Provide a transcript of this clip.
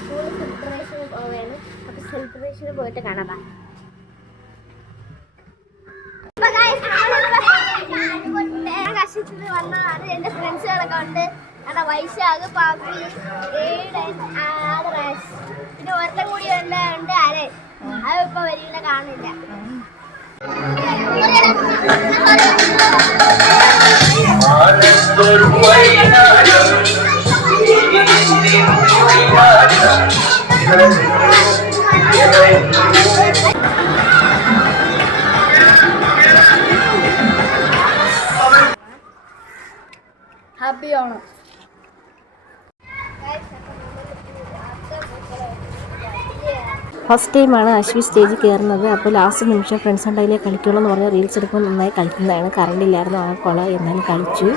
School സെലിബ്രേഷന് പോവുകയാണ്. അപ്പോൾ സെലിബ്രേഷന് പോയിട്ട് കാണാം. കശിച്ചിട്ട് വന്നതാണ്. എൻ്റെ ഫ്രണ്ട്സുകളൊക്കെ ഉണ്ട്. അവിടെ വൈശാഖ്, പാപ്പി, ആദരാജ്, പിന്നെ ഒരുത്തം കൂടി ഉണ്ട് ആരെ അതിപ്പോൾ വരില്ല, കാണില്ല. ഹാപ്പി ഓണം. ഫസ്റ്റ് ടൈമാണ് അശ്വി സ്റ്റേജിൽ കയറുന്നത്. അപ്പോൾ ലാസ്റ്റ് നിമിഷം ഫ്രണ്ട്സ് ഉണ്ടായില്ലേ കളിക്കുള്ളൂ എന്ന് പറഞ്ഞാൽ റീൽസ് എടുക്കുമ്പോൾ നന്നായി കളിക്കുന്നതാണ്. കറണ്ട് ഇല്ലായിരുന്നു ആ കൊള, എന്നാലും കളിച്ചു.